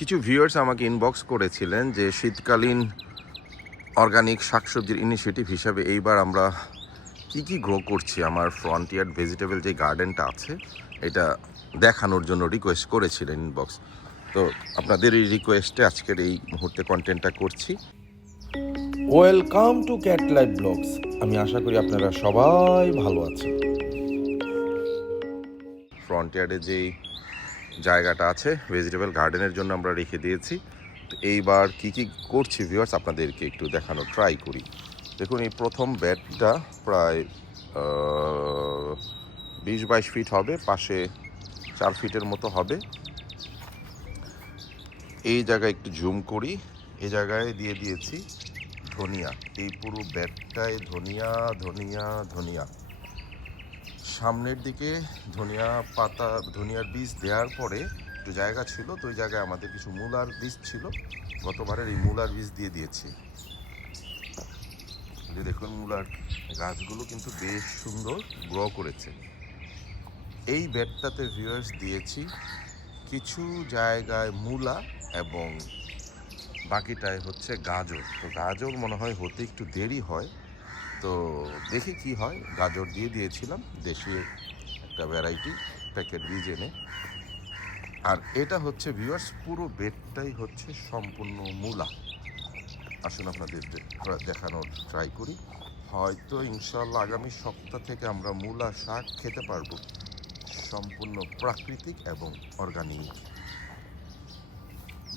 কিছু ভিউয়ার্স আমাকে ইনবক্স করেছিলেন যে শীতকালীন অর্গানিক শাকসবজির ইনিশিয়েটিভ হিসাবে এইবার আমরা কি গ্রো করছি আমার ফ্রন্টিয়ার ভেজিটেবল যে গার্ডেনটা আছে এটা দেখানোর জন্য রিকোয়েস্ট করেছিলেন ইনবক্স। তো আপনাদের এই রিকোয়েস্টে আজকের এই মুহূর্তে কন্টেন্টটা করছি। Welcome to cat life blogs. আমি আশা করি আপনারা সবাই ভালো আছেন। ফ্রন্টিয়ারে যেই জায়গাটা আছে ভেজিটেবল গার্ডেনের জন্য আমরা রেখে দিয়েছি। তো এইবার কি করছি ভিউয়ার্স আপনাদেরকে একটু দেখানো ট্রাই করি। দেখুন, এই প্রথম বেডটা প্রায় 20-22 ফিট হবে, পাশে 4 ফিটের মতো হবে। এই জায়গায় একটু জুম করি, এই জায়গায় দিয়ে দিয়েছি ধনিয়া। এই পুরো বেডটায় ধনিয়া ধনিয়া ধনিয়া। সামনের দিকে ধনিয়া পাতা, ধনিয়ার বীজ দেওয়ার পরে একটু জায়গা ছিল, তো ওই জায়গায় আমাদের কিছু মূলার বীজ ছিল, গতবারের এই মূলার বীজ দিয়ে দিয়েছি। দেখুন, মূলার গাছগুলো কিন্তু বেশ সুন্দর গ্রো করেছে। এই বেডটাতে ভিউয়ার্স দিয়েছি কিছু জায়গায় মূলা এবং বাকিটায় হচ্ছে গাজর। তো গাজর মনে হয় হতে একটু দেরি হয়, তো দেখি কি হয়। গাজর দিয়ে দিয়েছিলাম, দেশি একটা ভ্যারাইটি প্যাকেট বীজ এনে। আর এটা হচ্ছে ভিউয়ার্স পুরো বেডটাই হচ্ছে সম্পূর্ণ মূলা। আসুন আপনাদের দেখানোর ট্রাই করি। হয়তো ইনশাল্লাহ আগামী সপ্তাহ থেকে আমরা মূলা শাক খেতে পারবো, সম্পূর্ণ প্রাকৃতিক এবং অর্গানিক।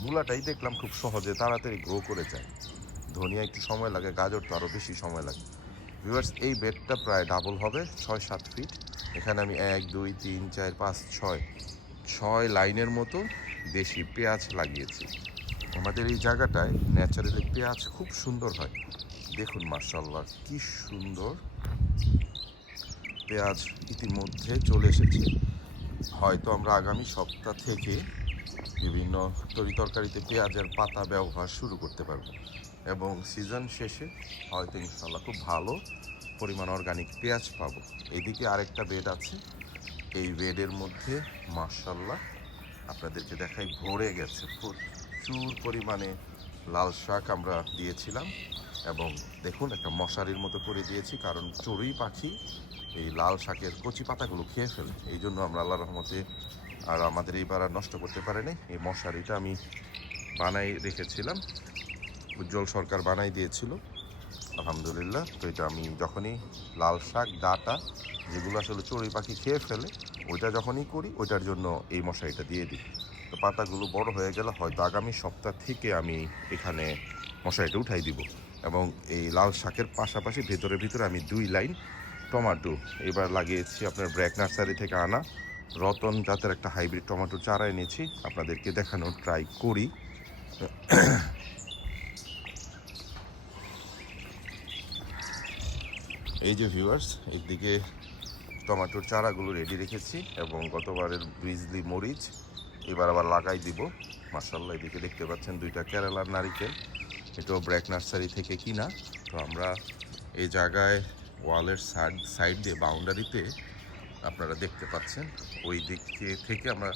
মূলাটাই দেখলাম খুব সহজে তাড়াতাড়ি গ্রো করে যায়। ধনিয়া একটু সময় লাগে, গাজর তো আরও বেশি সময় লাগে। ভিউয়ার্স, এই বেডটা প্রায় ডাবল হবে, 6-7 ফিট। এখানে আমি 1 2 3 4 5 6 লাইনের মতো দেশি পেঁয়াজ লাগিয়েছি। আমাদের এই জায়গাটায় ন্যাচারালি পেঁয়াজ খুব সুন্দর হয়। দেখুন মাশাআল্লাহ কি সুন্দর পেঁয়াজ ইতিমধ্যে চলে এসেছে। হয়তো আমরা আগামী সপ্তাহ থেকে বিভিন্ন তরিতরকারিতে পেঁয়াজের পাতা ব্যবহার শুরু করতে পারবো, এবং সিজন শেষে হয়তো ইনশাল্লাহ খুব ভালো পরিমাণ অর্গানিক পেঁয়াজ পাবো। এদিকে আরেকটা বেড আছে, এই বেডের মধ্যে মাশাআল্লাহ আপনাদেরকে দেখাই ভরে গেছে। প্রচুর পরিমাণে লাল শাক আমরা দিয়েছিলাম, এবং দেখুন একটা মশারির মতো করে দিয়েছি, কারণ চড়ুই পাখি এই লাল শাকের কচি পাতাগুলো খেয়ে ফেলে। এই জন্য আমরা আল্লাহর রহমতে আর আমাদের এইবার আর নষ্ট করতে পারেনি। এই মশারিটা আমি বানাই রেখেছিলাম, উজ্জ্বল সরকার বানাই দিয়েছিল আলহামদুলিল্লাহ। তো এটা আমি যখনই লাল শাক ডাটা যেগুলো আসলে চড়ুই পাখি খেয়ে ফেলে, ওইটা যখনই করি ওইটার জন্য এই মশারিটা দিয়ে দিই। তো পাতাগুলো বড় হয়ে গেলে হয়তো আগামী সপ্তাহ থেকে আমি এখানে মশারিটা উঠাই দিব। এবং এই লাল শাকের পাশাপাশি ভিতরে আমি 2 লাইন টমেটো এবার লাগিয়েছি। আপনার ব্র্যাক নার্সারি থেকে আনা রতন জাতের একটা হাইব্রিড টমেটো চারা এনেছি, আপনাদেরকে দেখানোর ট্রাই করি। এই যে ভিউয়ার্স, এদিকে টমেটোর চারাগুলো রেডি রেখেছি, এবং গতবারের বিজলি মরিচ এবার আবার লাগাই দিব মাশাআল্লাহ। এদিকে দেখতে পাচ্ছেন 2টা কেরালার নারিকেল, এটাও ব্র্যাক নার্সারি থেকে কিনা। তো আমরা এই জায়গায় ওয়ালের সাইড দিয়ে বাউন্ডারিতে আপনারা দেখতে পাচ্ছেন ওই দিক থেকে আমরা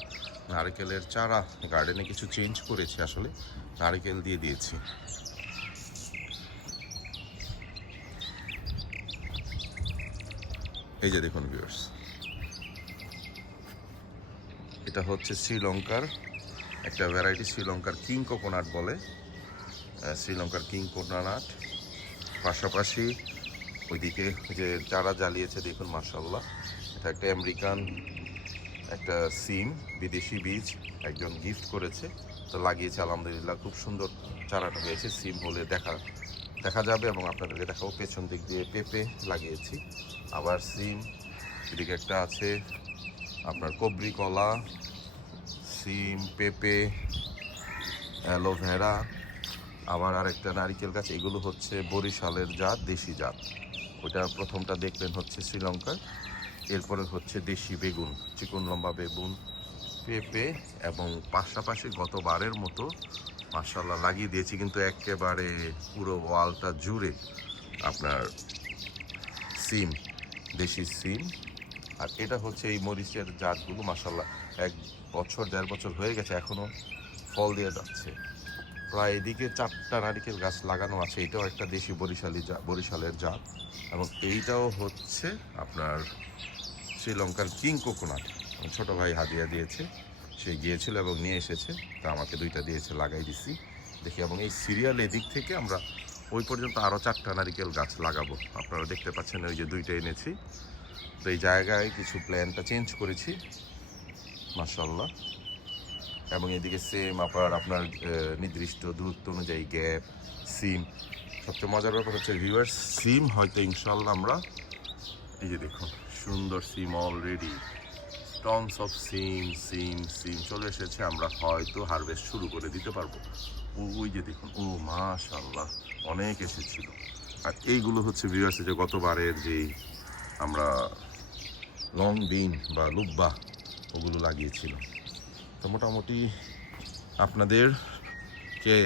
নারকেলের চারা গার্ডেনে কিছু চেঞ্জ করেছি, আসলে নারকেল দিয়ে দিয়েছি। এই যে দেখুন ভিউয়ার্স, এটা হচ্ছে শ্রীলঙ্কার একটা ভ্যারাইটি, শ্রীলঙ্কার কিং কোকোনাট বলে, শ্রীলঙ্কার কিং কোকোনাট। পাশাপাশি ওইদিকে যে চারা জ্বালিয়েছে দেখুন মাশাআল্লাহ, এটা একটা আমেরিকান একটা সিম, বিদেশি বীজ একজন গিফট করেছে, তো লাগিয়েছে আলহামদুলিল্লাহ খুব সুন্দর চারাটা হয়েছে। সিম হলে দেখা যাবে, এবং আপনাদেরকে দেখাবো। পেছন দিক দিয়ে পেঁপে লাগিয়েছি, আবার সিম। এদিকে একটা আছে আপনার কবরি কলা, সিম, পেঁপে, অ্যালোভেরা, আবার আরেকটা নারিকেল গাছ। এগুলো হচ্ছে বরিশালের জাত, দেশি জাত। ওইটা প্রথমটা দেখলেন হচ্ছে শ্রীলঙ্কার। এরপরে হচ্ছে দেশি বেগুন, চিকন লম্বা বেগুন, পেঁপে, এবং পাশাপাশি গতবারের মতো মাশাআল্লাহ লাগিয়ে দিয়েছি, কিন্তু একেবারে পুরো ওয়ালটা জুড়ে আপনার সিম, দেশি সিম। আর এটা হচ্ছে এই মরিচের জাতগুলো মাশাআল্লাহ 1 বছর 1.5 বছর হয়ে গেছে, এখনও ফল দিয়ে যাচ্ছে। প্রায় এদিকে 4টা নারিকেল গাছ লাগানো আছে। এটাও একটা দেশি বরিশালের জাত, এবং এইটাও হচ্ছে আপনার শ্রীলঙ্কার কিং কোকোনাট। ছোট ভাই হাদিয়া দিয়েছে, সে গিয়েছিল এবং নিয়ে এসেছে, তা আমাকে 2টা দিয়েছে, লাগাই দিছি দেখি। এবং এই সিরিয়াল এদিক থেকে আমরা ওই পর্যন্ত আরও 4টা নারিকেল গাছ লাগাবো। আপনারা দেখতে পাচ্ছেন ওই যে 2টা এনেছি। তো এই জায়গায় কিছু প্ল্যানটা চেঞ্জ করেছি মাশাআল্লাহ। এবং এদিকে সেম আপনার নির্দিষ্ট দূরত্ব অনুযায়ী গ্যাপ, সিম। সবচেয়ে মজার ব্যাপার হচ্ছে ভিউয়ার্স, সিম হয়তো ইনশাল্লাহ আমরা, এই যে দেখুন সুন্দর সিম অলরেডি, টনস অফ সিম চলে এসেছে। আমরা হয়তো হারভেস্ট শুরু করে দিতে পারবো। ওই যে দেখুন, ও মাশাআল্লাহ অনেক এসেছিল। আর এইগুলো হচ্ছে ভিউয়ার্স যে গতবারের যে আমরা লং বিন বা লুব্বা ওগুলো লাগিয়েছিলাম। তো মোটামুটি আপনাদেরকে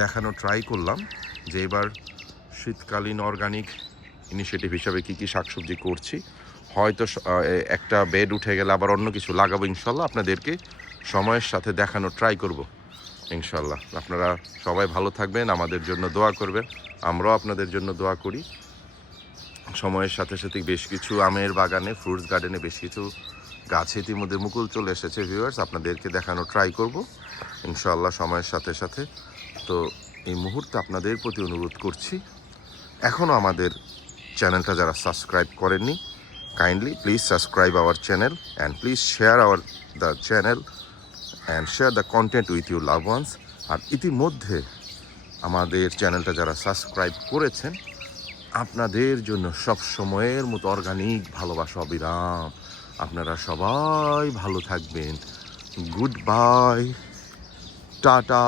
দেখানো ট্রাই করলাম যে এবার শীতকালীন অর্গানিক ইনিশিয়েটিভ হিসাবে কী কী শাকসবজি করছি। হয়তো একটা বেড উঠে গেলে আবার অন্য কিছু লাগাবো ইনশাল্লাহ, আপনাদেরকে সময়ের সাথে দেখানো ট্রাই করব ইনশাল্লাহ। আপনারা সবাই ভালো থাকবেন, আমাদের জন্য দোয়া করবেন, আমরাও আপনাদের জন্য দোয়া করি। সময়ের সাথে সাথে বেশ কিছু আমের বাগানে, ফ্রুটস গার্ডেনে বেশ কিছু গাছে ইতিমধ্যে মুকুল চলে এসেছে ভিউয়ার্স, আপনাদেরকে দেখানো ট্রাই করব ইনশাআল্লাহ সময়ের সাথে সাথে। তো এই মুহূর্তে আপনাদের প্রতি অনুরোধ করছি, এখনও আমাদের চ্যানেলটা যারা সাবস্ক্রাইব করেননি, kindly please subscribe our channel and please share the channel and share the content with your love ones. আর ইতিমধ্যে আমাদের চ্যানেলটা যারা সাবস্ক্রাইব করেছেন, আপনাদের জন্য সব সময়ের মতো অর্গানিক ভালোবাসা অবিরাম। আপনারা সবাই ভালো থাকবেন। Good bye, tata.